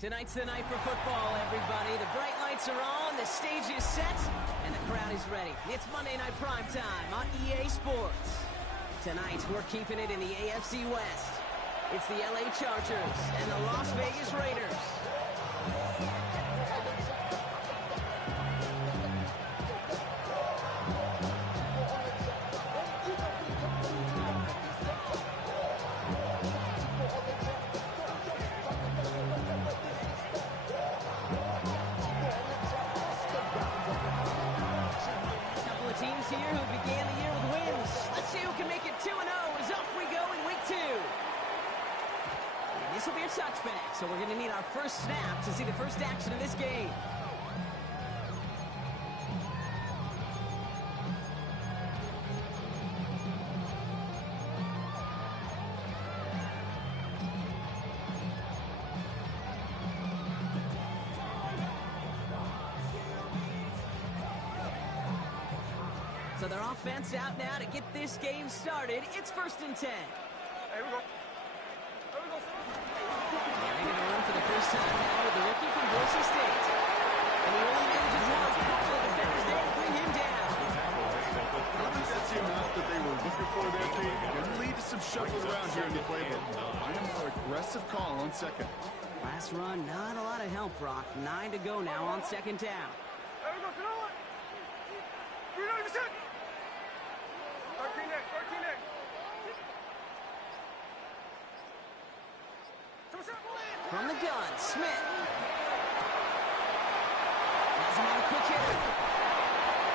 Tonight's the night for football, everybody. The bright lights are on, the stage is set, and the crowd is ready. It's Monday Night Primetime on EA Sports. Tonight, we're keeping it in the AFC West. It's the LA Chargers and the Las Vegas Raiders. Teams here who began the year with wins. Let's see who can make it 2-0 as off we go in week 2. And this will be a touchback, so we're going to need our first snap to see the first action of this game. So their offense out now to get this game started. It's 1st and 10. Here we go. Here we go. And they're going to run for the first time now with the rookie from Boise State. And he only manages one. A couple of defenders there to bring him down. I think that's the amount that they were looking for there, Kate. Going to lead to some shuffling around here in the playbook. I am more aggressive call on second. Last run, not a lot of help, Brock. 9 to go now on 2nd down. Here we go. You know what? 390%. 13X. From the gun, Smith. Has him on a quick hitter.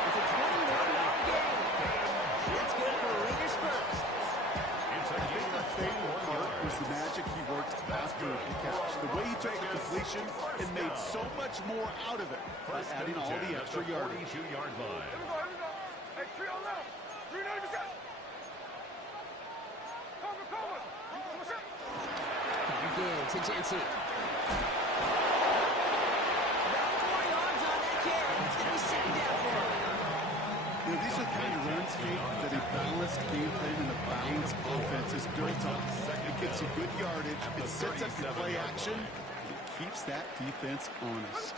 It's a 21-yard gain. And that's good for Raiders first. My favorite part was the magic he worked after the catch. The way he took the completion and made so much more out of it by adding all the extra yardage. 42-yard line. Here we go. Hey, 3 on now. 390%. Cover. What's up? Again to Jensen. About 4 yards on that carry. It's going to be 2nd down for him. You know, these are the kind of runs, Kate, that a balanced game plan and a balanced offense is built on. It gets you good yardage, it sets up your play action, it keeps that defense honest.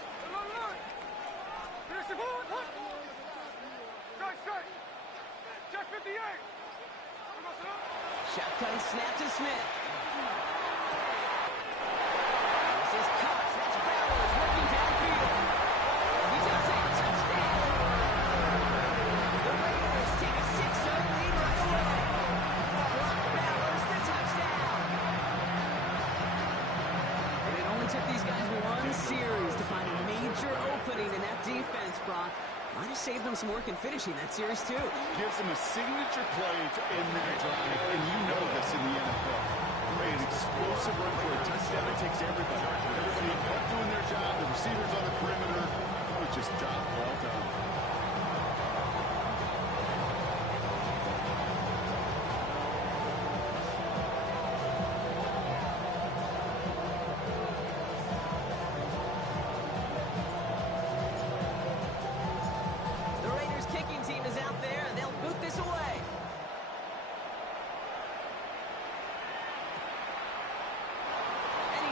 Finish the ball. Strike. Check 58. Shotgun snap to Smith. This is Cox. That's Bowers working downfield. He does it. Touchdown. The Raiders take a 6-0 lead right away. Brock Bowers, the touchdown. And it only took these guys one series to find a major opening in that defense, Brock. Might have saved them some work in finishing that series, too. Gives them a signature play to end that drive, and you know this in the NFL. An explosive run for a touchdown. It takes everybody. Everybody in front doing their job, the receivers on the perimeter. It was just job well done.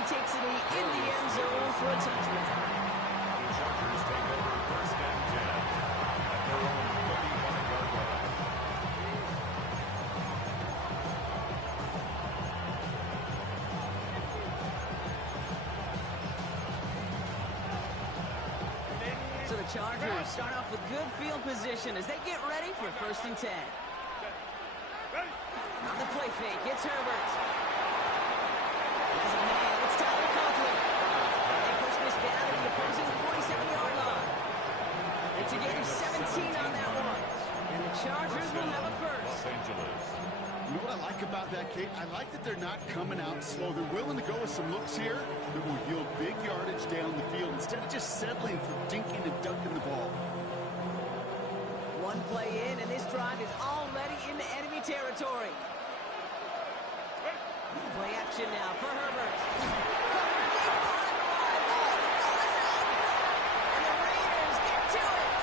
Takes it in the end zone for a touchdown. The Chargers take over 1st and 10 at their own 35-yard line. So the Chargers start off with good field position as they get ready for 1st and 10. On the play fake, it's Herbert. As a man, it's Tyler Conklin. And they push this down to the opposing 47-yard line. It's a gain of 17 on that one. And the Chargers will have a first. Los Angeles. You know what I like about that, Kate? I like that they're not coming out slow. They're willing to go with some looks here that will yield big yardage down the field instead of just settling for dinking and dunking the ball. One play in, and this drive is already into enemy territory. Play action now for Herbert. And the Raiders get to it.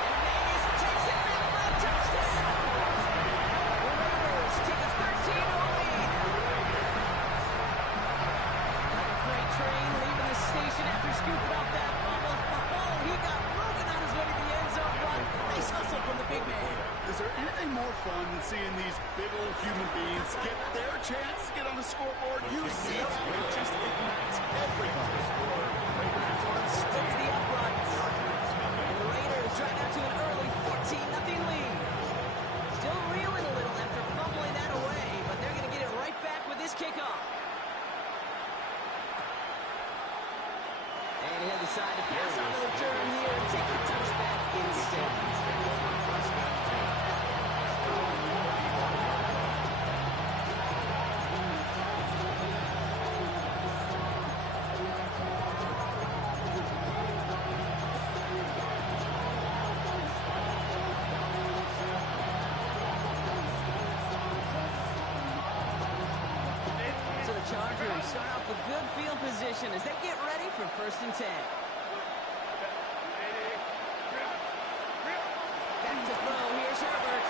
And Vegas takes it back for a touchdown. The Raiders take a 13-0 lead. Like a freight than seeing these big old human beings get their chance to get on the scoreboard. You see how it just ignites everybody. Splits the uprights. And the Raiders drive out to an early 14-0 lead. Still reeling a little after fumbling that away, but they're going to get it right back with this kickoff. And he'll decide to pass on the return here and take the touchback instead. Chargers start off with good field position as they get ready for 1st and 10. Back to throw. Here's Herbert.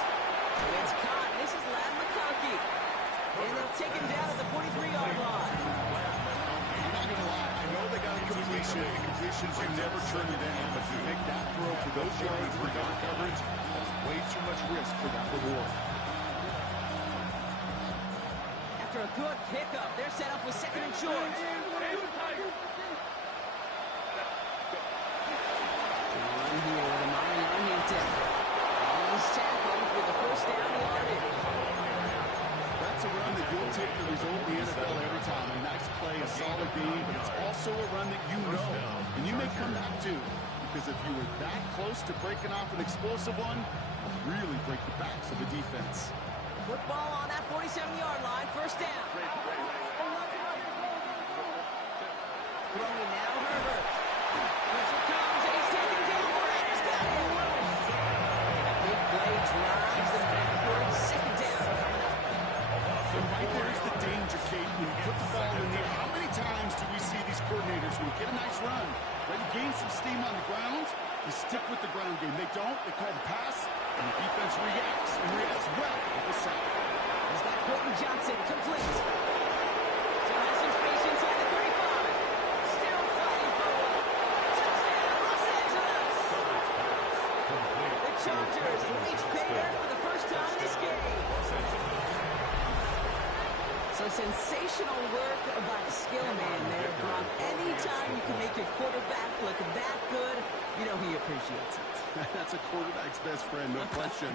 It's caught. This is Ladd McConkey. And they'll take him down at the 43-yard line. I'm not going to lie. I know they got a completion. Completions, you never turn it in. But to make that throw for those yards for down coverage, that's way too much risk for that reward. After a good pickup, they're set up with 2nd and short. Run here with Amari Arlington. And he's tackled with the 1st down yardage. That's a run that you'll take the result in the NFL every time. A nice play, a solid game, but it's also a run that you know. And you may come back to, because if you were that close to breaking off an explosive one, you really break the backs of the defense. Football on that 47-yard line, 1st down. Throwing now, Herbert. Pressure comes, and he's taken down. Raiders got him. And a big play drives them backwards. 2nd down coming up. And right there is the danger, Kate. When you put the ball in there, how many times do we see these coordinators, when you get a nice run, ready to gain some steam on the ground, you stick with the ground game. They don't. They call the pass. And the defense reacts and reacts well with the sack. He's got Quentin Johnson complete. Still has some space inside the 35. Still fighting forward. Touchdown, Los Angeles! The Chargers reach pay dirt for the first time this game. So sensational work by the skill man there, Brock. Anytime you can make your quarterback look that good, you know he appreciates it. That's a quarterback's best friend, no question.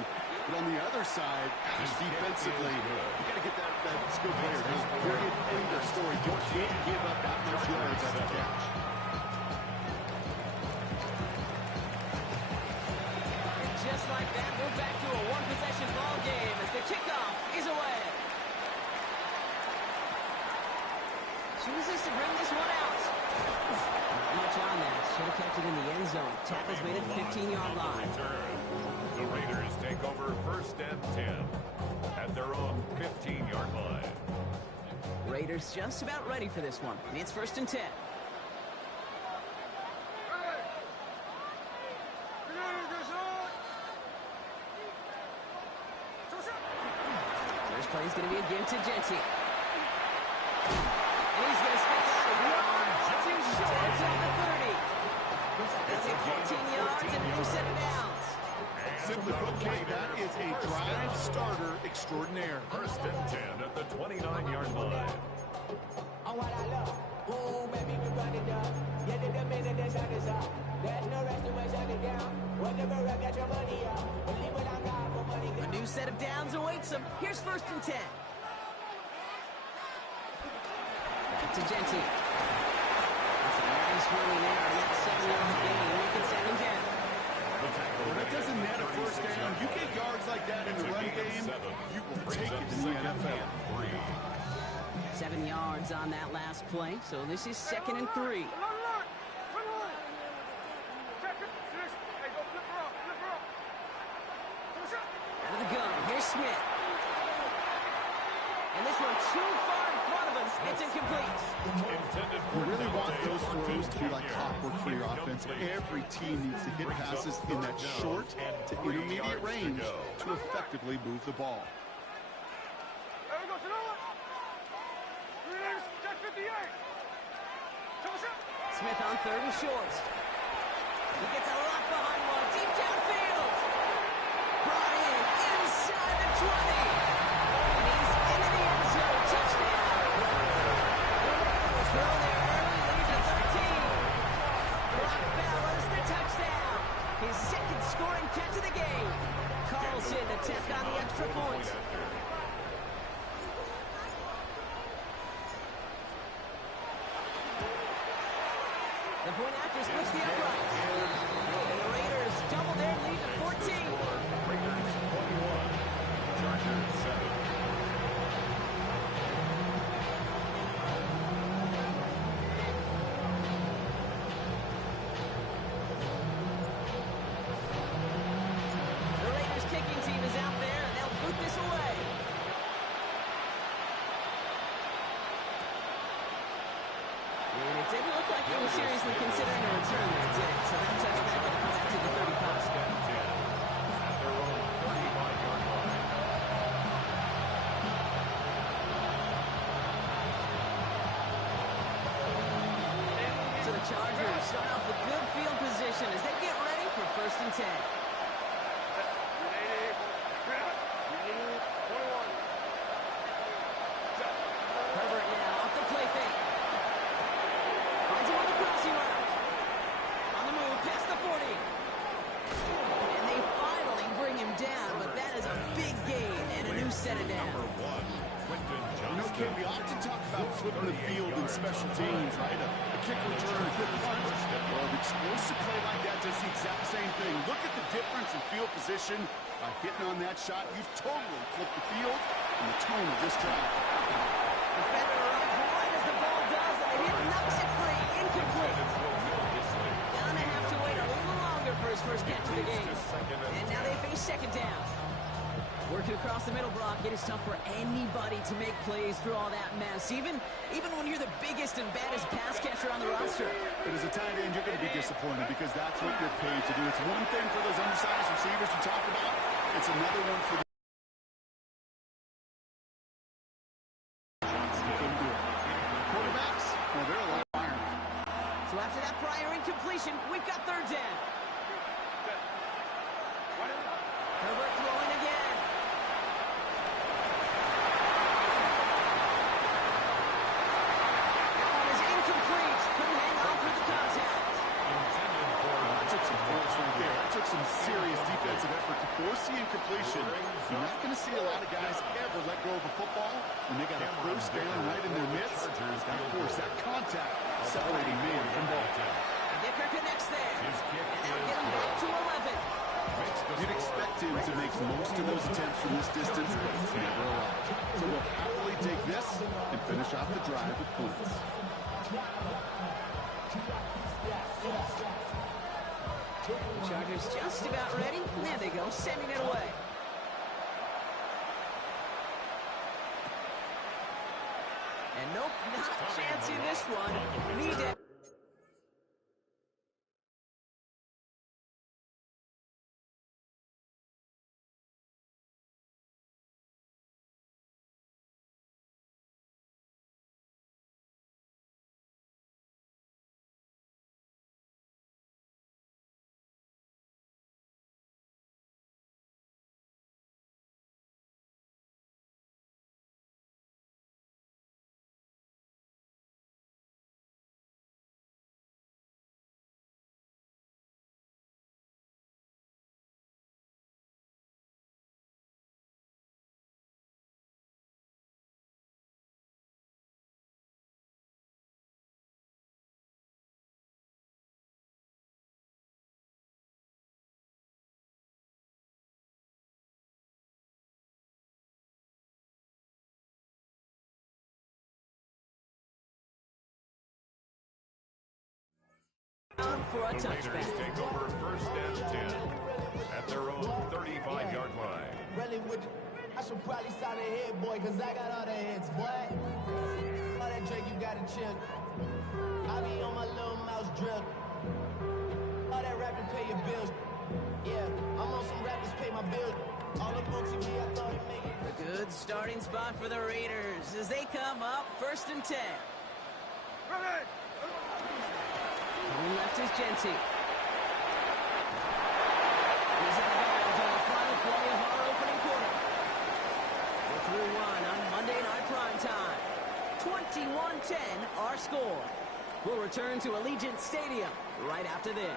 But on the other side, gosh, defensively, you got to get that skill player. There's period, end of story. You can't give up that much yards after catch. And just like that, we're back to a one-possession ball game as the kickoff is away. Chooses to bring this one out. Not much on that. Should have kept it in the end zone. Tackle's made at the 15-yard line. The Raiders take over 1st and 10 at their own 15-yard line. Raiders just about ready for this one. It's 1st and 10. First play is going to be again to Gentile. And he's going to step out of yards too short at the 30. That's it, 14 yards and a new set of downs. Simply put, Kate, that is a drive starter extraordinaire. 1st and 10 at the 29-yard line. On what I love. Ooh, baby, we run it up. Get it the minute the sun is up. There's no rest to my shut it down. Whenever I get your money up. Believe what I got for money. A new set of downs awaits him. Here's 1st and 10. Back to Gentile. That's a nice running there. That 7-yard gain. Make it 2nd down. Well, that doesn't matter 1st down. You get yards like that in the run game, you will take it in the NFL. 7 yards on that last play, so this is 2nd and 3. Out of the gun, here's Smith. And this one too far in front of him. It's incomplete. You really want those throws to be like clockwork for your offense. Every team needs to hit passes in that short to intermediate range to effectively move the ball. Smith on 3rd and short. He gets a lot behind one. Deep downfield. Brought in inside the And he's into the end zone. Touchdown. The Raiders throw their early lead to 13. Brock Bowers the touchdown. His second scoring catch of the game. Carlson to tack on the extra point. The point after splits the uprights. And the Raiders double their lead to 14. Raiders 21, Chargers 7. The Raiders kicking team is out there, and they'll boot this away. And it didn't look like he was seriously considering a return there, did it? So that touchback going to come back to the 35. First and 10 at their own 35-yard line. So the Chargers start off with good field position as they get ready for 1st and 10. Herbert now off the play fake. Finds him on the crossing route. On the move, past the 40. And they finally bring him down, but that is a big gain and a new set of down. Number 1, Quentin You know, Johnston. Ken, we often talk about flipping the field in special teams, right? A kick return, a quick punt. Well, an explosive play like that does the exact same thing. Look at the difference in field position. By hitting on that shot, you've totally flipped the field and the tone of this drive. Defender runs right as the ball does, and the hit knocks it free. Incomplete. Gonna have to wait a little longer for his first catch of the game. And now they face 2nd down. Working across the middle, Brock, it is tough for anybody to make plays through all that mess, even when you're the biggest and baddest pass catcher on the roster. But as a tight end, you're going to be disappointed because that's what you're paid to do. It's one thing for those undersized receivers you talk about. It's another one for the quarterbacks. Well, they're a lot of iron. So after that prior incompletion, we've got 3rd down. Herbert throwing again. That one is incomplete. Couldn't hang on through the contact. That took some force right there. That took some serious defensive effort to force the incompletion. You're not going to see a lot of guys ever let go of a football when they got a first down right in their midst. That force, that contact, separating man from ball. Dicker connects there. And that'll get him back to 11. You'd expect him to make most of those attempts from this distance, but it's never a lot. So we'll happily take this and finish off the drive with points. The Chargers just about ready. And there they go, sending it away. And nope, not chancing this one. Need to... For a The Raiders touchback. take over 1st and 10 at their own 35-yard line. Really with I should probably sign a head, boy, cause I got all the hits, boy. All that Drake, you gotta chill. I be on my little mouse drill. All that rapping, pay your bills. Yeah, I'm on some rappers, pay my bills. All the books you I thought it made it. A good starting spot for the Raiders as they come up 1st and 10. Ready! Coming left is Genty. He's out of bounds on the final play of our opening quarter. 10 our score. We'll return to Allegiant Stadium right after this.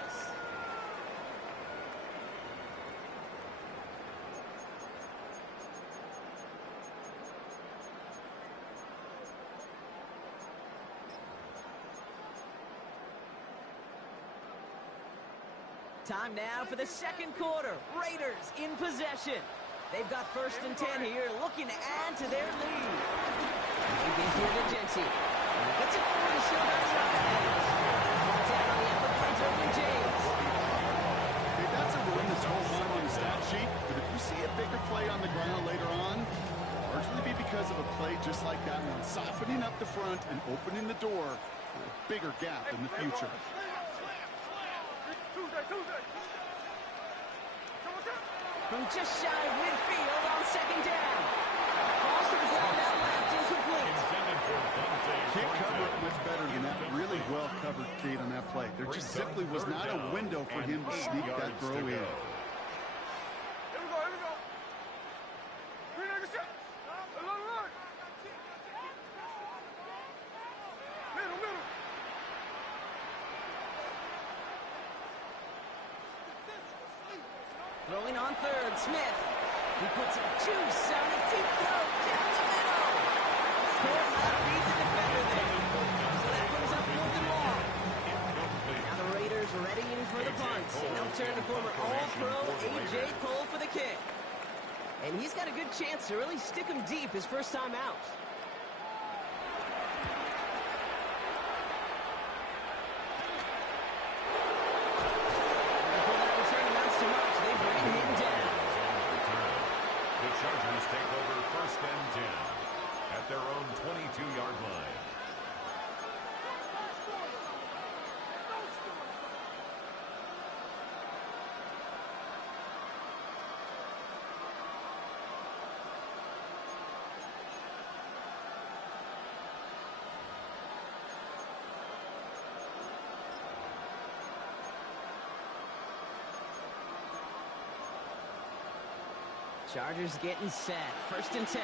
Time now for the second quarter. Raiders in possession. They've got 1st and 10 here, looking to add to their lead. They get here to Genty. Gets it for the Silver Giants. Ball down on the effort by Derwin James. Okay, that's a horrendous hold on the stat sheet, but if you see a bigger play on the ground later on, largely be because of a play just like that one, softening up the front and opening the door for a bigger gap in the future. From just shy of midfield on 2nd down. Falls to the ground out left, incomplete. Can't cover it much better than that. Really well covered, Kate, on that play. There just simply was not a window for him to sneak that throw in. Throwing on 3rd, Smith. He puts some juice on a deep throw down the middle. Could not beat the defender there. So that brings up 4th and long. Now the Raiders readying for the punt. And they'll turn to former All-Pro A.J. Cole for the kick. And he's got a good chance to really stick him deep his first time out. Chargers take over 1st and 10 at their own 22-yard line. Chargers getting set. 1st and 10.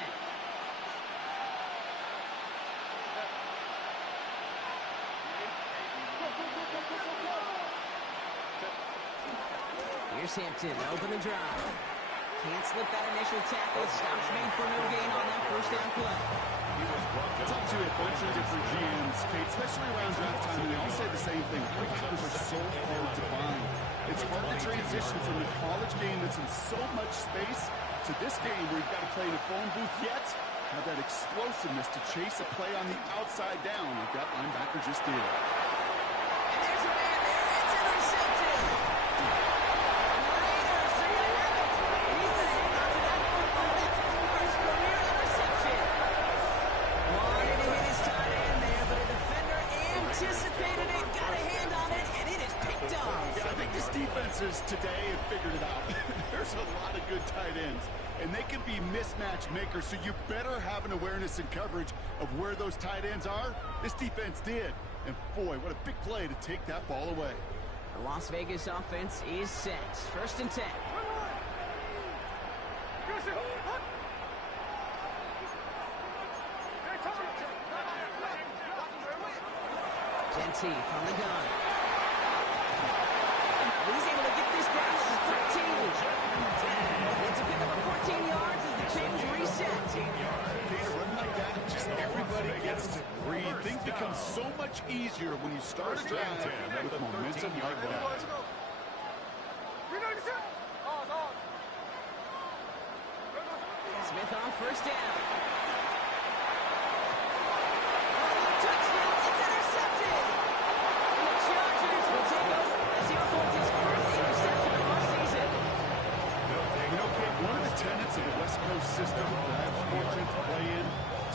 Here's Hampton, open the drive. Can't slip that initial tackle. Stops made for no gain on that 1st down play. Talk to a bunch of different GMs, Kate, especially around draft time, and they all say the same thing. Linebackers are so hard to find. It's hard to transition from the college game that's in so much space to this game where you've got to play in a phone booth, yet have that explosiveness to chase a play on the outside down like that linebacker just did. And there's a man there. It's intercepted. And the Raiders are going to have it. And he's going to hang on to that football. It's his first career interception. Wanted to hit his tight end there, but a defender anticipated it, got a hand on it, and it is picked off. Yeah, I think this defenses today have figured it out. There's a lot of good tight ends, and they can be mismatch makers, so you better have an awareness and coverage of where those tight ends are. This defense did, and boy, what a big play to take that ball away. The Las Vegas offense is set. 1st and 10. Genty from the gun. He's able to get this down to the 13. It's a pick up of 14 yards as the chains reset. A run like that, just everybody gets to breathe. Things become so much easier when you start a drive with momentum like that. Smith on 1st down. Touchdown, it's intercepted. And the Chargers will take over as he records his 1st interception of our season. You know, Kate, one of the tenets of the West Coast system that I was fortunate to play in,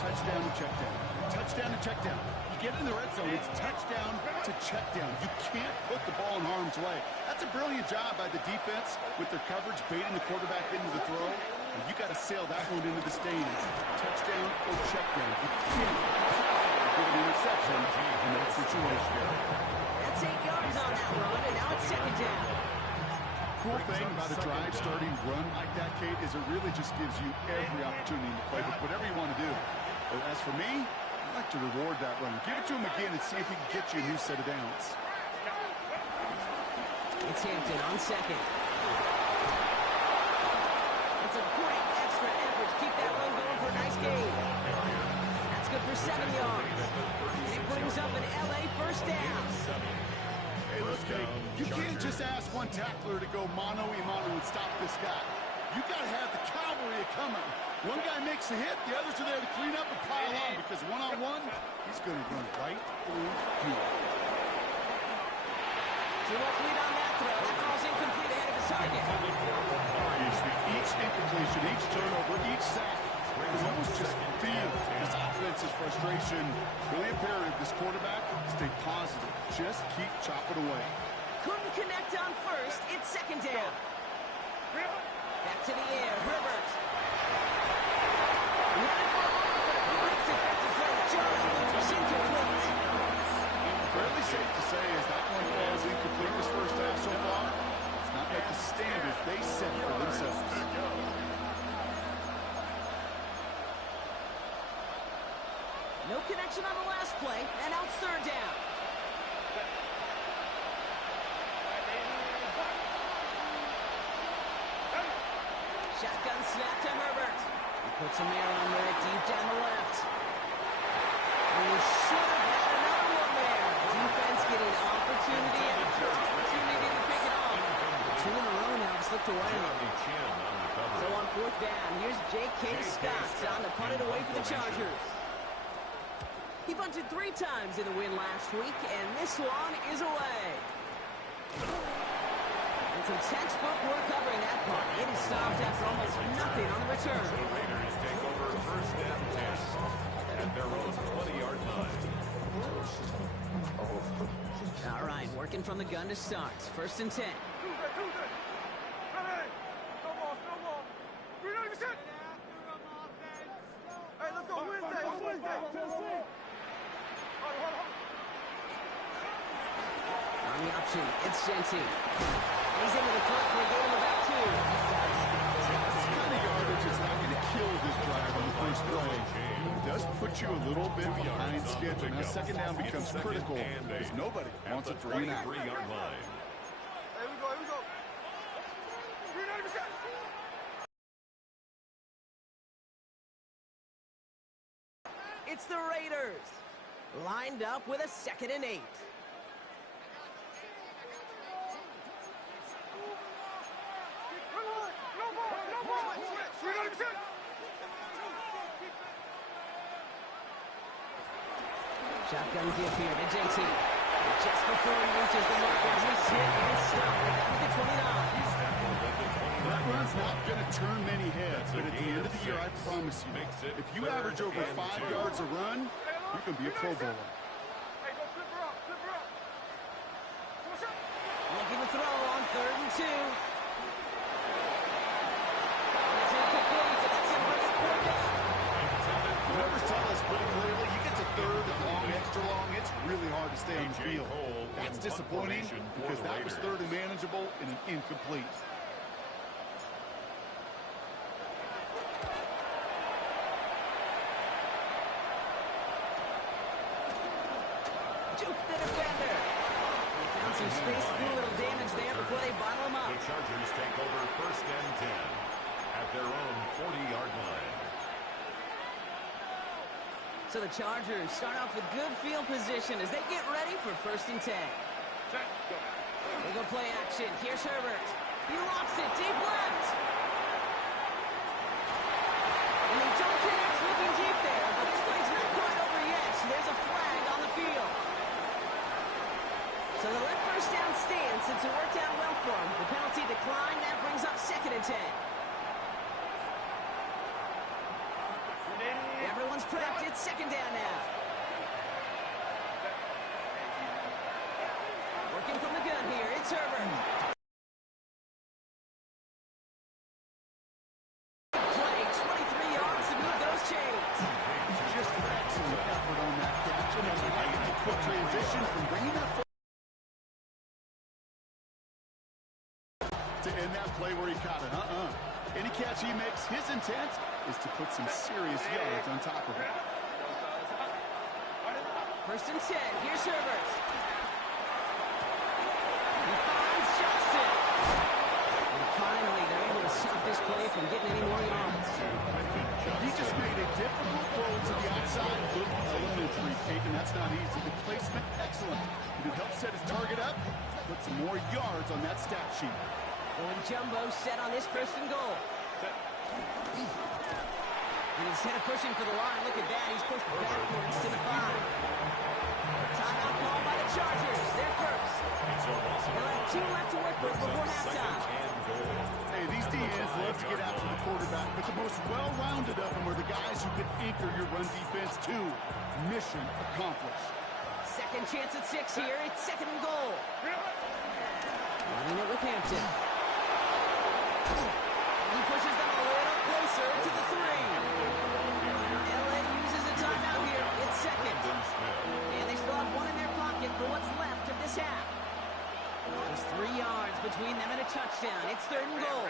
touchdown to check down. Touchdown to check down. You get in the red zone, it's touchdown to check down. You can't put the ball in harm's way. That's a brilliant job by the defense with their coverage, baiting the quarterback into the throw. And you got to sail that one into the stands. Touchdown or check down. You can't get an interception in that situation. That's 8 yards on that run, and now it's 2nd down. Cool thing about a drive starting run like that, Kate, is it really just gives you every opportunity to play with whatever you want to do. But as for me, like to reward that run. Give it to him again and see if he can get you a new set of downs. It's Hampton on second. It's a great extra effort to keep that run going for a nice gain. That's good for 7 yards. And it brings up an LA first down. Hey, look, Jake, you can't just ask one tackler to go mano-a-mano and stop this guy. You got to have the cavalry coming. One guy makes a hit, the others are there to clean up and pile on, because one-on-one, he's going to run right through you. Too much lead on that throw. That ball's incomplete ahead of his target. Each incompletion, each turnover, each sack, you can almost just feel this offense's frustration. Really imperative, this quarterback, stay positive. Just keep chopping away. Couldn't connect on first. It's second down. Back to the air. Herbert. Great defensive play. Charlie Lewis incomplete. Fairly safe to say as that one falls incomplete this first half so far. It's not like the standard they set for themselves. No connection on the last play, and now it's third down. Shotgun snap to Herbert. He puts a mirror on there deep down the left. He should have had another one there. Defense getting opportunity after opportunity to pick it off. 2 in a row now, slipped away. So on fourth down, here's J.K. Scott on to punt it away for the Chargers. He bunted 3 times in the win last week, and this one is away. And some textbook work covering that punt. It is stopped after almost nothing on the return. The Raiders take over first and 10 at their own 20-yard line. All right, working from the gun to start. First and 10. Hey, let's go Wednesday. On the option, it's Jenty. He's into the front for a gain of about 2. This kind of yardage is not going to kill this drive on the first play. It does put you a little bit behind schedule. Now second down becomes critical because nobody wants a 3 and out. 23-yard line. Here we go. 390%. It's the Raiders. Lined up with a 2nd and 8. Shotgun give here to JT. Just before he reaches the marker, he's hit and stopped at the 29. That run's not going to turn many heads, but at the end of the year, I promise you, if you average over 5 yards a run, you can be a Pro Bowler. Hey, go flip her up. Looking to throw on 3rd and 2. It's incomplete, and that's it for the quarterback. Numbers tell us pretty clearly, you get to 3rd and long, extra long, it's really hard to stay on the field. That's disappointing because that was 3rd and manageable and an incomplete. Juke the defender. They found some space to do a little damage there before they bottle him up. The Chargers take over first and 10 at their own 40-yard line. So the Chargers start off with good field position as they get ready for first and 10. They go play action. Here's Herbert. He lofts it deep left. And they don't connect looking deep there, but this play's not quite over yet, so there's a flag on the field. So the left first down stands since it worked out well for him. The penalty declined. That brings up 2nd and 10. Everyone's prepped. It's 2nd down now. Working from the gun here. It's Herbert. Play 23 yards to move those chains. Just excellent effort on that catch. And there's a lightning quick transition from bringing that to end that play where he caught it. Any catch he makes, his intent is to put some serious yards on top of it. First and 10. Here's Herbert. He finds Johnston. And finally, they're able to stop this play from getting any more yards. He just made a difficult throw to the outside. Look, elementary, Kate, and that's not easy. The placement, excellent. It helps set his target up, put some more yards on that stat sheet. Going jumbo set on this first and goal. And instead of pushing for the line, look at that. He's pushed backwards to the 5. Timeout called by the Chargers. They're first. They'll have 2 left to work with before halftime. Hey, these DNs love to get out to the quarterback, but the most well-rounded of them are the guys who can anchor your run defense too. Mission accomplished. Second chance at 6 here. It's second and goal. Running it with Hampton. He pushes them a little closer to the 3. LA uses a timeout here. It's second. And they still have 1 in their pocket for what's left of this half. Just 3 yards between them and a touchdown. It's third and goal.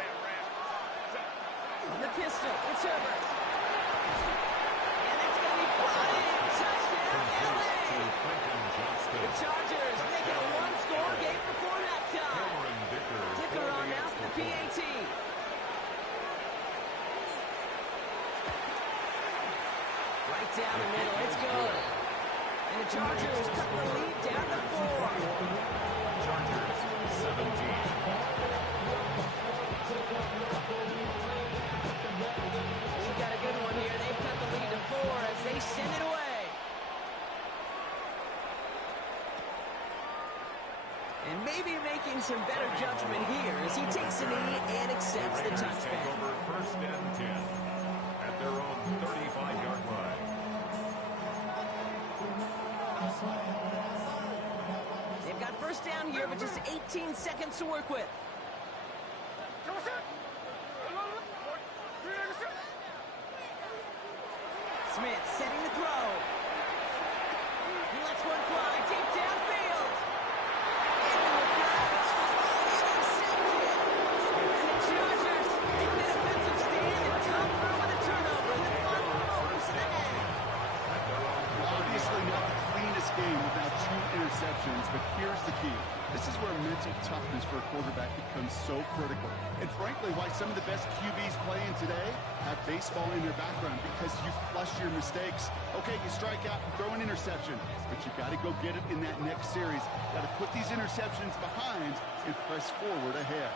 On the pistol, it's Herbert. And it's going to be brought in. Touchdown, LA! The Chargers make it a 1-score game before halftime. Dicker on now for the PAT. Right down the middle, it's good. And the Chargers cut the lead down to 4. Chargers 17. We've got a good one here. They've cut the lead to 4 as they send it away. And maybe making some better judgment here as he takes a knee and accepts the touchback. Over first and 10 at their own 35-yard line. They've got first down here, but just 18 seconds to work with. Smith setting the throw. He lets one fly deep downfield. Into the crowd. Intercepted. And the Chargers make the defensive stand and come through with a turnover in the final moments of the half. Obviously not the cleanest game without 2 interceptions, but here's the key. This is where mental toughness for a quarterback becomes so critical. And frankly, why some of the best QBs playing today have baseball in their background, because you flush your mistakes. Okay, you strike out and throw an interception, but you got to go get it in that next series. Got to put these interceptions behind and press forward ahead.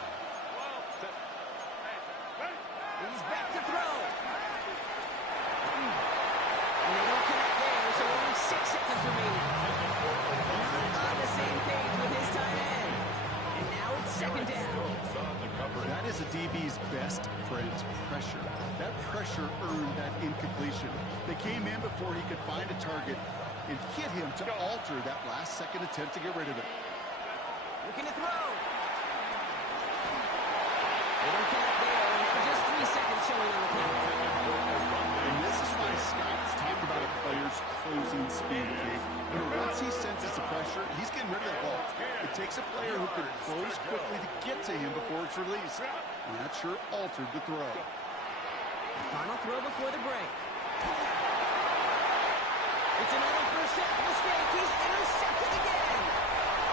He's back to throw. And they don't connect there, so only 6 seconds remaining. Not on the same page with his tight end. And now it's second down. That is a DB's best friend, pressure. That pressure earned that incompletion. They came in before he could find a target and hit him to alter that last-second attempt to get rid of it. Looking to throw. They don't connect there, and now just 3 seconds showing on the clock. And this is why scouts talk about a player's closing speed, Kate. Once he senses the pressure, he's getting rid of that ball. It takes a player who can close quickly to get to him before it's released. And that sure altered the throw. The final throw before the break. It's another first half mistake. He's intercepted again.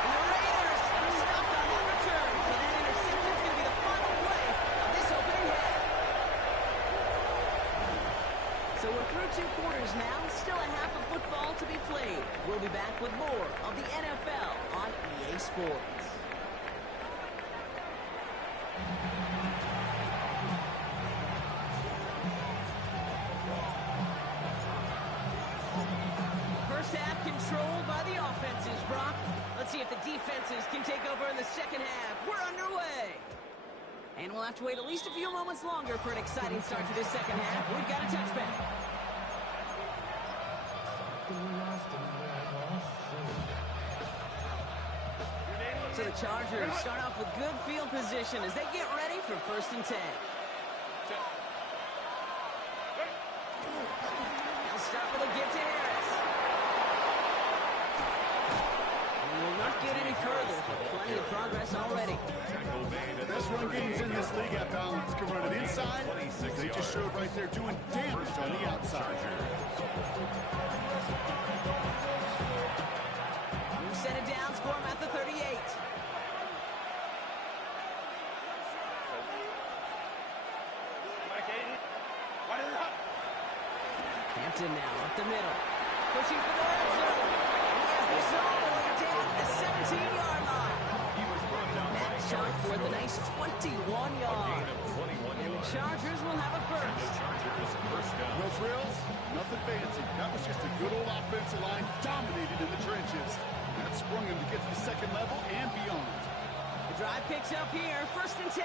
And the Raiders are stopped on that return. So that interception is going to be the final play of this opening half. So we're through 2 quarters now. Still a half of football to be played. We'll be back with more of the NFL on EA Sports. First half controlled by the offenses, Brock. Let's see if the defenses can take over in the second half. We're underway. And we'll have to wait at least a few moments longer for an exciting start to this second half. We've got a touchback. So the Chargers start off with good field position as they get ready for first and 10. They'll start with a give to Harris. And will not get any further, but plenty of progress already. Best run games in this league at balance can run it inside. They just showed right there doing damage on the outside. for him at the 38. Hampton now up the middle. Pushing for the red zone. And he has this all the way down to the 17-yard line. He was brought down by That shot worth a nice 21 yards. And the Chargers will have a first. Chargers first down. No frills, nothing fancy. That was just a good old offensive line dominated in the trenches. That sprung him to get to the second level and beyond. The drive picks up here, 1st and 10.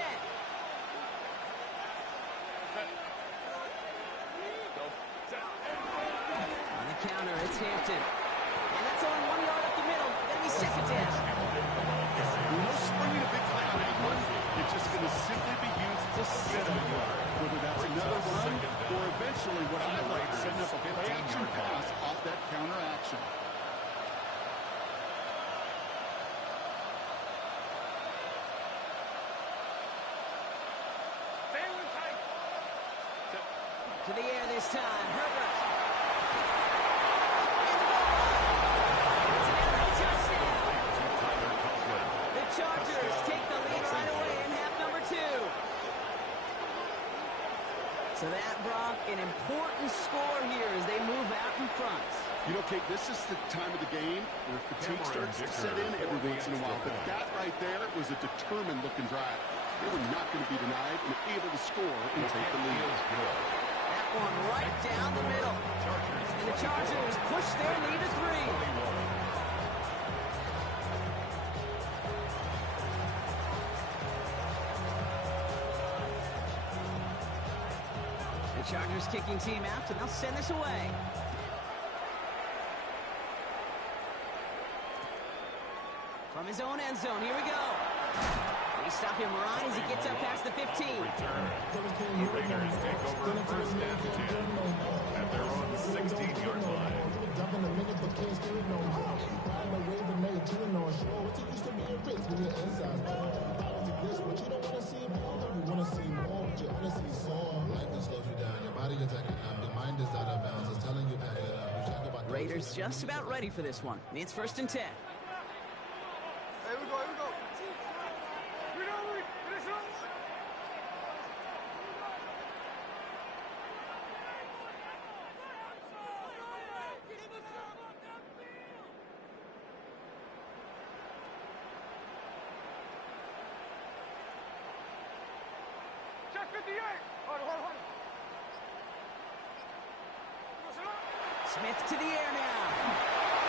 On the counter, it's Hampton. And that's on 1 yard up the middle. Gonna be 2nd down. No springing a big play on anyone. It's just going to simply be used to set up yard. Whether that's another run or eventually what I like, setting up a play-action pass off that counter action. To the air this time, Herbert. It's an empty touchdown. The Chargers take the lead right away in half number 2. So that, Brock, an important score here as they move out in front. You know, Kate, this is the time of the game where fatigue starts to set in every once in a while. But that right there was a determined-looking drive. They were not going to be denied and able to score and take the lead. That one right down the middle. And the Chargers push their lead to 3. The Chargers kicking team out, and they'll send this away. From his own end zone, here we go. They stop him right as he gets up past the 15. The Raiders take over 1st and 10 at their own 16-yard line. Raiders just about ready for this one. It's 1st and 10. Hey, we go, we go. Check 58. Hold. Smith to the air now.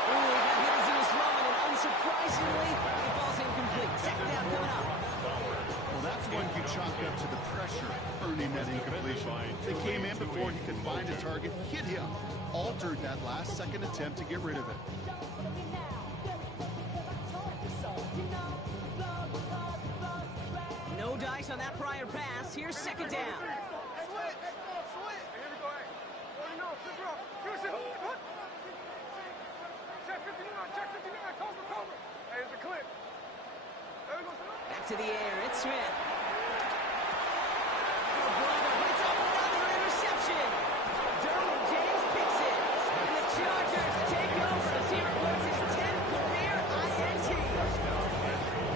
Ooh, he got hit as he was throwing, and unsurprisingly, he falls incomplete. 2nd down coming up. Well, that's one you chalk up to the pressure earning that incompletion. They came in before he could find a target, hit him, altered that last-second attempt to get rid of it. No dice on that prior pass. Here's 2nd down. Sweat. Here we go. Oh, you know, flip it up. Check 59. Cover. Hey, it's a clip. There we go. Back to the air. It's Smith. Oh, brother, but it's another interception. Derwin James picks it. And the Chargers take over as he records his 10th career INT.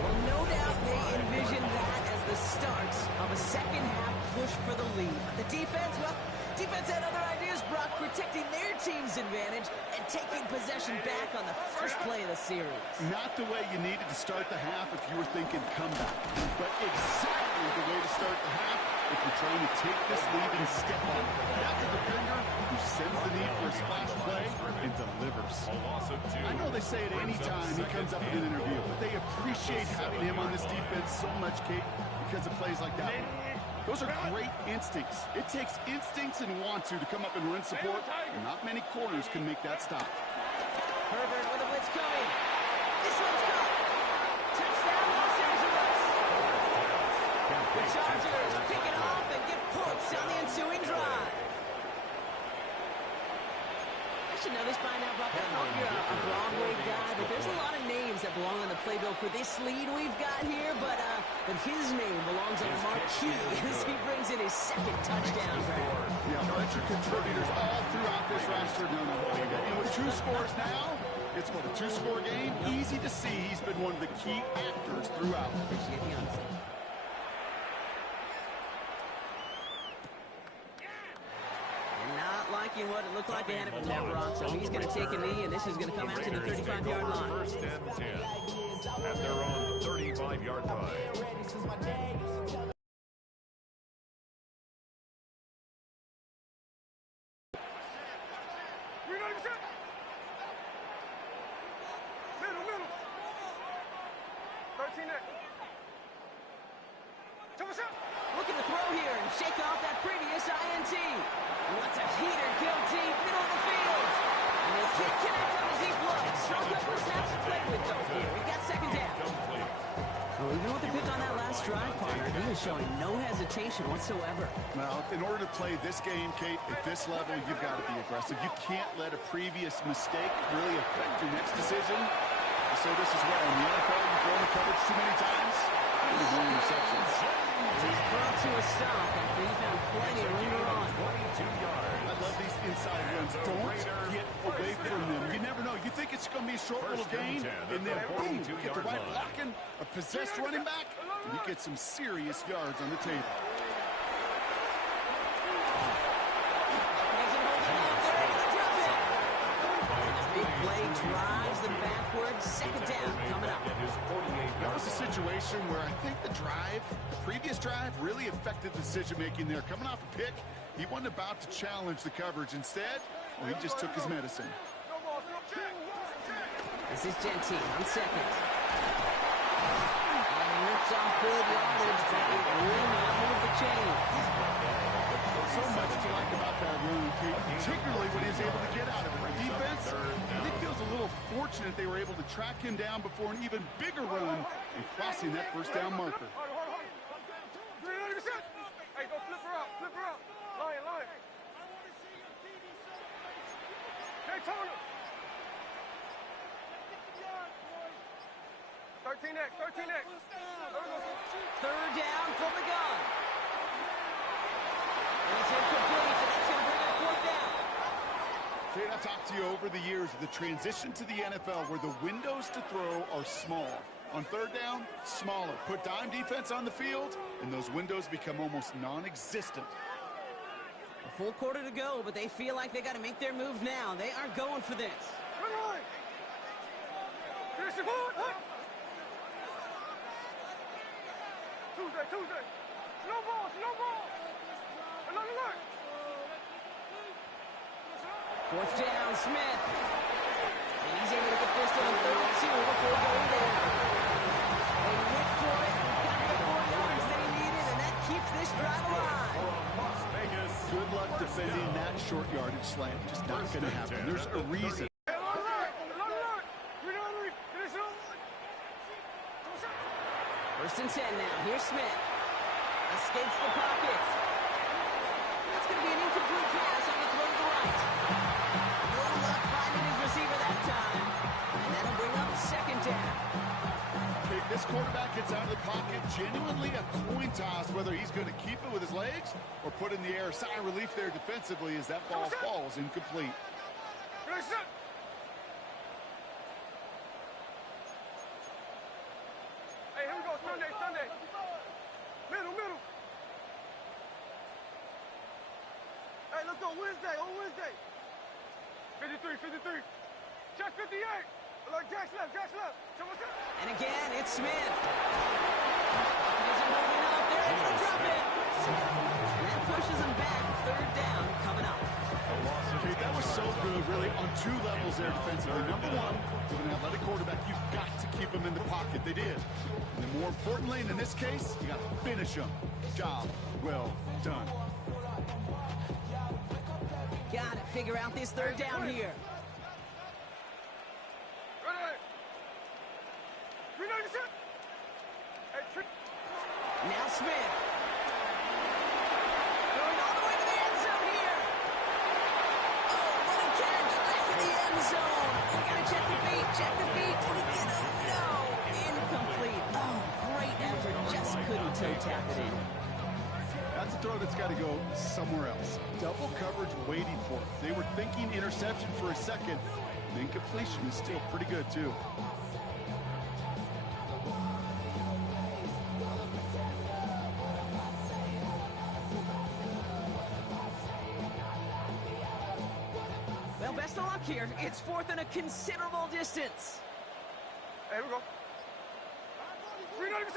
Well, no doubt they envision that as the start of a second-half push for the lead. But the defense, well, defense had other ideas, Brock, protecting their team's advantage and taking possession back on the first play of the series. Not the way you needed to start the half if you were thinking comeback, but exactly the way to start the half if you're trying to take this lead and step up. That's a defender who sends the need for a splash play and delivers. I know they say it any time he comes up in an interview, but they appreciate having him on this defense so much, Kate, because of plays like that. Those are great instincts. It takes instincts and want to come up and run support, and not many corners can make that stop. Herbert with a blitz coming. This one's caught. Touchdown, Los Angeles. The Chargers pick it off and get points on the ensuing drive. I should know this by now, Buck. I don't know if you're a Broadway guy, but there's a lot of names that belong on the playbill for this lead we've got here, but his name belongs on the marquee as he brings in his 2nd touchdown grab. Yeah, a bunch of contributors all throughout this roster. No. And with 2 scores now, It's what, a two-score game? Easy to see he's been one of the key actors throughout. Appreciate the honesty. Not liking what it looked like they had it from there, Brock. So he's going to take a knee, and this is going to come out to the 35-yard line. First and 10 at their own 35-yard line. Looking to throw here and shake off that previous INT. What's a heater, kill deep, middle of the field. And they can't connect on the deep look. Strong couple of snaps to play with, though, here. We got second down. Well, even with the pick on that last drive, partner, he was showing no hesitation whatsoever. Well, in order to play this game, Kate, at this level, you've got to be aggressive. You can't let a previous mistake really affect your next decision. So this is well. In the NFL, you've thrown the coverage too many times. You're more interceptions. He's brought to a stop after he found plenty of room to run. I love these inside runs. Don't get away from them. You never know. You think it's going to be a short little gain, and then boom, you get the right blocking, a possessed running back, and you get some serious yards on the table. Big play drives them backwards. Second down coming up. That was a situation where I think the previous drive, really affected the decision-making there. Coming off a pick, he wasn't about to challenge the coverage. Instead, well, he just took his medicine. This is Gentile on second. And he rips off good yardage, but it will not move the chains. So much to like about that run, Kate, particularly when he's able to get out of it. Defense, I think feels a little fortunate they were able to track him down before an even bigger run and crossing that first down marker. Hey, go flip her out, flip her out. Lion. Daytona. 13X. Third down from the gun. And it's incomplete, and that's going to bring up fourth down. Kate, I've talked to you over the years of the transition to the NFL where the windows to throw are small. On third down, smaller. Put dime defense on the field, and those windows become almost non-existent. A full quarter to go, but they feel like they got to make their move now. They are going for this. Tuesday. No ball. Another look. Fourth down, Smith. And he's able to get this to the 32 before going there. They went for it and got the 4 yards they needed, and that keeps this drive alive. Good luck defending that short yardage slant. Just not going to happen. There's a reason. First and 10 now. Here's Smith. Escapes the pocket. That's going to be an incomplete pass on the throw to the right. No luck finding his receiver that time. And that'll bring up second down. Okay, this quarterback gets out of the pocket. Genuinely a coin toss whether he's going to keep it with his legs or put in the air. Sigh of relief there defensively as that ball falls incomplete. Sunday. Middle. Hey, let's go Wednesday. 53. Check 58. Like Jack's left. And again, it's Smith. He's moving up. They're able to drop it. And that pushes him back. Third down coming up. Okay, that was so good, really, on two levels there defensively. Number one, with an athletic quarterback, you've got to keep him in the pocket. They did. And then more importantly, and in this case, you got to finish him. Job well done. Got to figure out this third down here. Now Smith. Going all the way to the end zone here. Oh, what a catch. Back to the end zone. We got to check the feet. Did he get him? No. Incomplete. Oh, great effort. Just couldn't toe tap it in. That's a throw that's got to go somewhere else. Double coverage waiting for it. They were thinking interception for a second, The incompletion is still pretty good, too. Well, best of luck here. It's fourth and a considerable distance. Hey, here we go. 390%.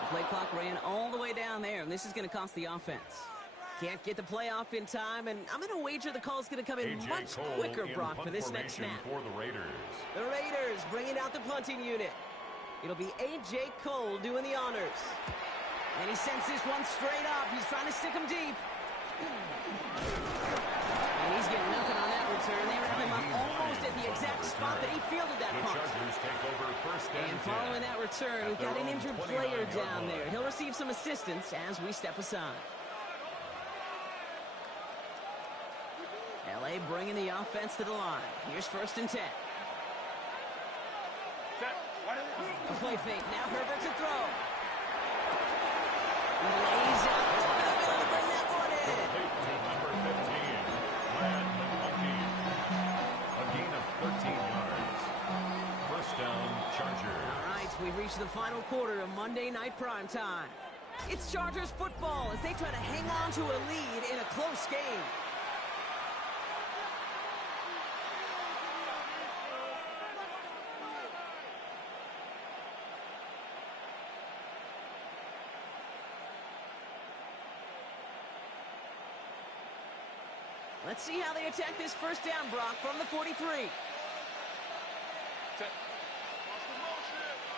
The play clock ran all the way down there, and this is going to cost the offense. Can't get the playoff in time, and I'm going to wager the call's going to come in A.J. much Cole quicker, in Brock, punt for this next formation snap. for the Raiders. The Raiders bringing out the punting unit. It'll be A.J. Cole doing the honors. And he sends this one straight up. He's trying to stick him deep. And he's getting nothing on that return. They wrap him up almost at the exact spot that he fielded that The punt. Chargers take over first and And 10. following that return, we've got an injured player down there. He'll receive some assistance as we step aside. L.A. bringing the offense to the line. Here's first and 10. Set. A play fake. Now Herbert to throw. He lays out. They'll be able to bring that one in. Complete to number 15, Brad McConkey. A gain of 13 yards. First down, Chargers. All right, we've reached the final quarter of Monday Night Primetime. It's Chargers football as they try to hang on to a lead in a close game. Let's see how they attack this first down, Brock, from the 43. Set.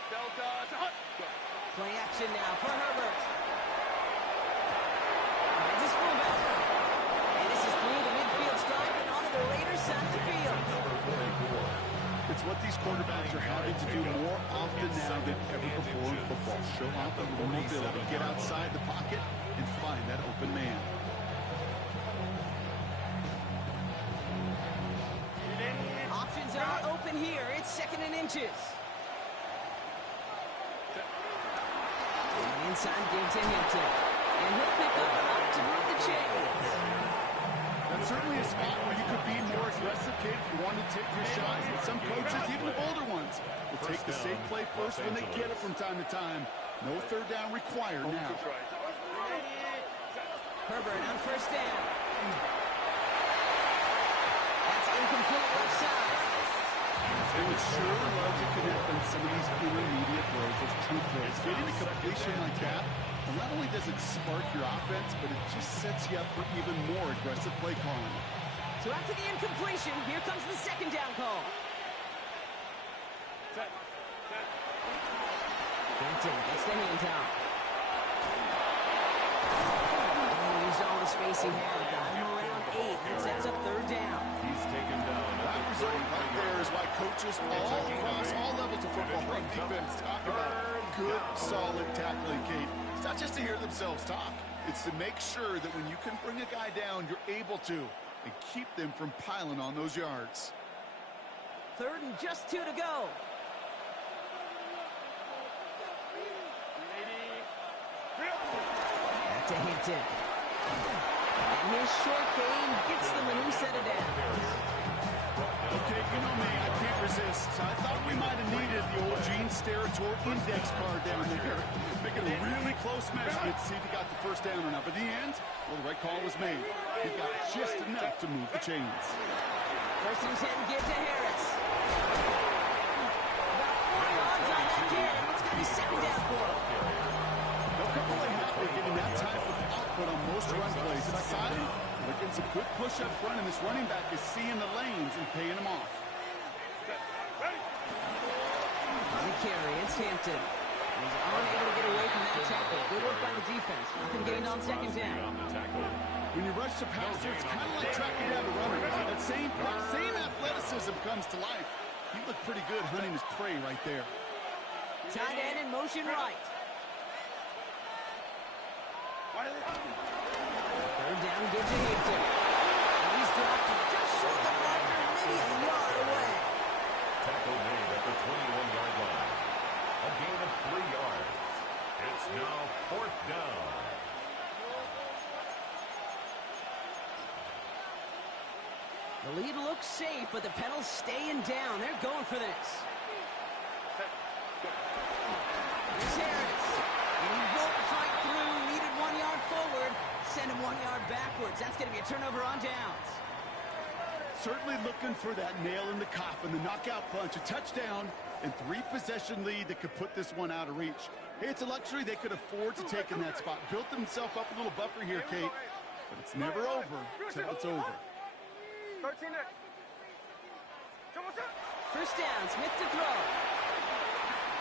Delta to Hunt. Go. Play action now for Herbert. Finds his fullback. And this is through the midfield stripe and onto the Raiders side of the field. It's what these quarterbacks are having to do more often now than ever before in football. Show off a little mobility, get outside the pocket, and find that open man. Options are open here. It's second and inches. And inside give to Hinton. And he'll pick up enough to move the chains. That's certainly a spot where you could be more aggressive, kid, if you want to take your shots. And some coaches, even the bolder ones, will take the safe play first when they get it from time to time. No third down required now. Herbert on first down. That's incomplete left side. They would sure love to connect on some of these intermediate throws, those true throws. Getting a completion like that, well, not only does it spark your offense, but it just sets you up for even more aggressive play calling. So after the incompletion, here comes the second down call. Set. Hinton gets the handoff. And he used all the space he had. Got him around 8. That sets up third down. He's taken down. That result right there is why coaches all across all levels of football and defense talk about good, solid tackling, Kate. It's not just to hear themselves talk. It's to make sure that when you can bring a guy down, you're able to, and keep them from piling on those yards. Third and just 2 to go. Back to Hinton. And his short game gets them a new set of downs. Okay, you know me, I can't resist. I thought we might have needed the old Gene Steratore index card down there. Making a really close measurement to see if he got the first down or not. But in the end, well, the right call was made. He got just enough to move the chains. First and 10, give to Harris. About 4 yards on that carry. It's going to be second down for him. They'll come away happy getting that type of output on most run plays. It's exciting. They're getting some good push up front, and this running back is seeing the lanes and paying them off. On the carry, it's Hampton. He's unable to get away from that tackle. Good work by the defense. Nothing gained on second down. On the tackle. When you rush the passer, it's kind of like tracking down the runner. That same athleticism comes to life. He looked pretty good hunting his prey right there. Tight end in motion right. Third down, give to Hampton. He's dropped just short of the marker, maybe a yard away. Tackle made at the 21-yard line. A gain of 3 yards. It's now 4th down. The lead looks safe, but the pedal's staying down. They're going for this. Here's Harris. And he won't fight through. Needed 1 yard forward. Send him 1 yard backwards. That's going to be a turnover on downs. Certainly looking for that nail in the coffin, the knockout punch, a touchdown, and 3-possession lead that could put this one out of reach. Hey, it's a luxury they could afford to take in that spot. Built himself up a little buffer here, Kate, but it's never over till it's over. 13 there. First down, Smith to throw.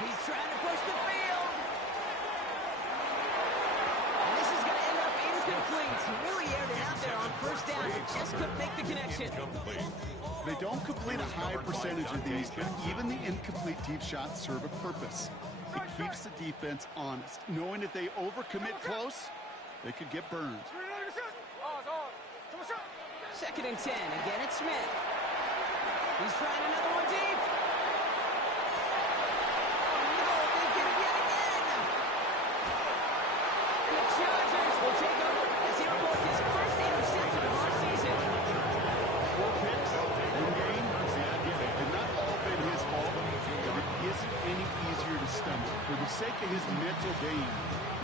He's trying to push the field. And this is going to end up incomplete. He really aired it out there on first down. Just couldn't make the connection. They don't complete a high percentage of these, but even the incomplete deep shots serve a purpose. It keeps the defense honest, knowing if they overcommit close, they could get burned. 2nd and 10. Again, it's Smith. He's trying another one deep. Oh, no, they get it yet again. And the Chargers will take over as he reports his first interception of our season. 4 picks, 1 game. And not all been his fault, but it isn't any easier to stomach. For the sake of his mental game,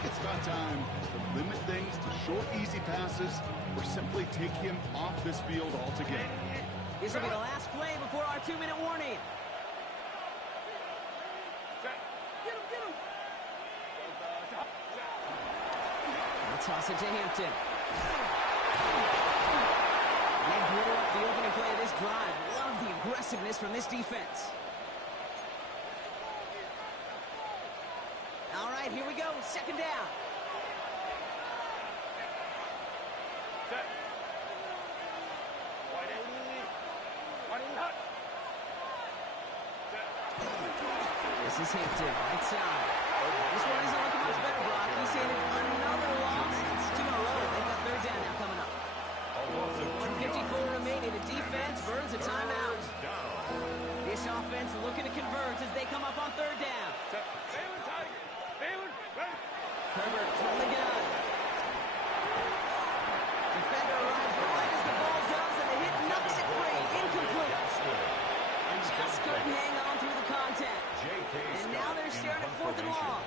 it's about time to limit things to short, easy passes or simply take him off this field altogether. This will be the last play before our 2-minute warning. Let's toss it to Hampton. They blew up the opening play of this drive. Love the aggressiveness from this defense. All right, here we go. 2nd down. This is Hampton, right side. This one isn't looking much better, Brock. He's handed another loss. It's 2 in a row. They've got 3rd down now coming up. 1:54 remaining. The defense burns a timeout. This offense looking to convert as they come up on 3rd down. Herbert from the gun. Defender arrives right as the ball does, and the hit knocks it free. Incomplete. Just couldn't hang on through the contact. And now they're staring at 4th and long.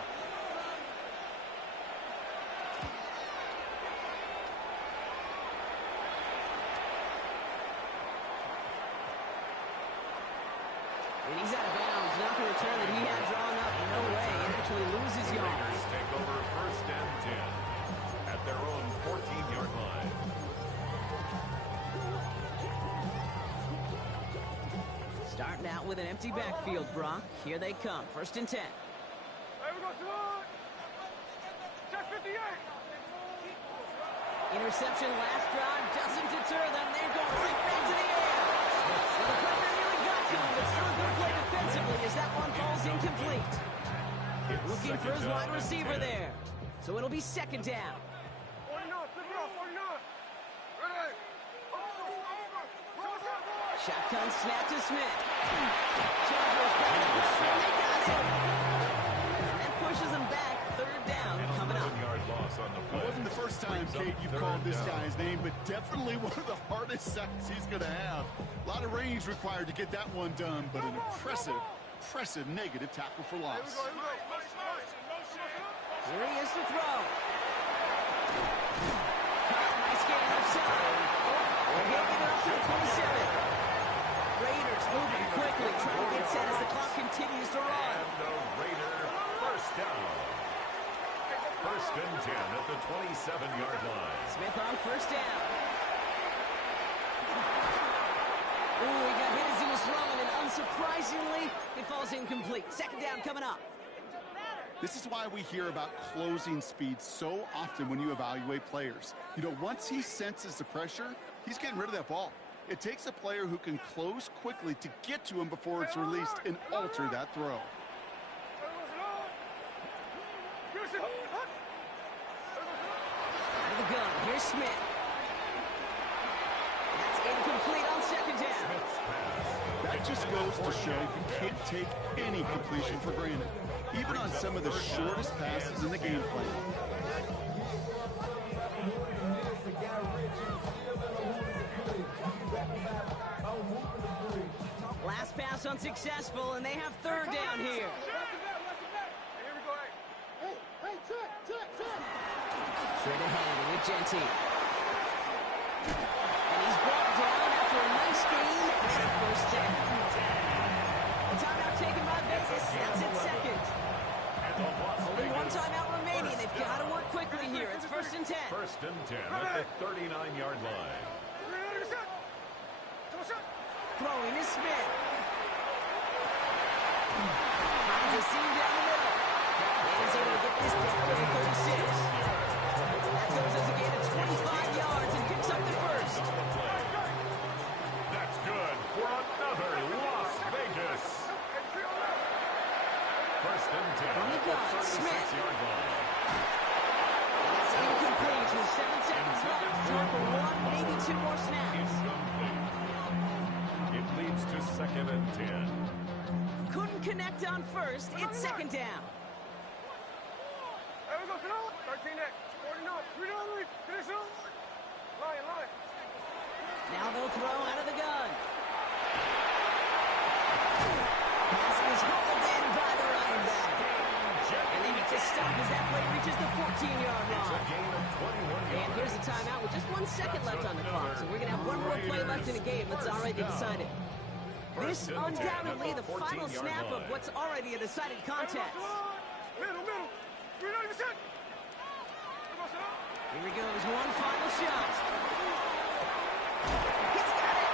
And he's out of bounds. Not the return that he had drawn up. No way. It actually loses yards. Raiders take over 1st and 10 at their own 14-yard line. Starting out with an empty backfield, Brock. Here they come. 1st and 10. Hey, we go to check 58. Interception last drive doesn't deter them. They're going right back to the air. So the pressure nearly got to him, but still a good play defensively as that one falls incomplete. Looking for his wide receiver there. So it'll be 2nd down. 49, flip it off, 49. Ready. Shotgun snap to Smith. Chargers back to pressure, and they got it. And that pushes them back. 3rd down coming up. 1-yard loss on the It play. wasn't the first time, Kate, you've called this guy's name, but definitely one of the hardest sacks he's going to have. A lot of range required to get that one done, but an impressive negative tackle for loss. Here he is to throw. Nice game left side. And he'll get it up to the 27. Raiders moving quickly, trying to get set as the clock continues to run. And the Raider 1st down. 1st and 10 at the 27-yard line. Smith on 1st down. Ooh, he got hit as he was throwing, and unsurprisingly, it falls incomplete. 2nd down coming up. This is why we hear about closing speed so often when you evaluate players. You know, once he senses the pressure, he's getting rid of that ball. It takes a player who can close quickly to get to him before it's released and alter that throw. Out of the gun, here's Smith. That's incomplete on 2nd down. That just goes to show you can't take any completion for granted. even on some of the shortest passes in the game plan. Last pass unsuccessful, and they have third down here. Straight ahead with Genty. And he's brought down after a nice gain and a first down. A timeout taken by Vegas. That's its second. Only one timeout remaining. They've got to work quickly here. It's 1st and 10. 1st and 10 at the 39-yard line. Throwing is Smith. Finds a seam down the middle. And he's able to get this down to the 36. That goes as a gain of 25 yards and picks up the first. That's good for another Las Vegas. 1st and 10 From the at the gun, Smith. 36-yard line. And that's incomplete with 7 seconds left. Time for one, maybe two more snaps. Incomplete. It leads to 2nd and 10. Couldn't connect on first. It's 2nd down. There we go, 13X, 49, finish it. Line. Now they'll throw out of the gun. Pass is hauled in by the running back. And they make a stop as that play reaches the 14-yard It's a line. gain of 21 And yards. here's a timeout with just 1 second left on the clock. So we're going to have one more play left in the game that's already decided. This undoubtedly the final snap of what's already a decided contest. Middle. We're not even set. Here he goes, one final shot. He's got it.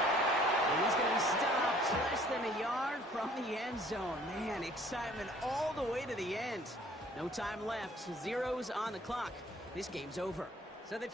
And he's going to be stopped less than a yard from the end zone. Man, excitement all the way to the end. No time left. Zeros on the clock. This game's over. So the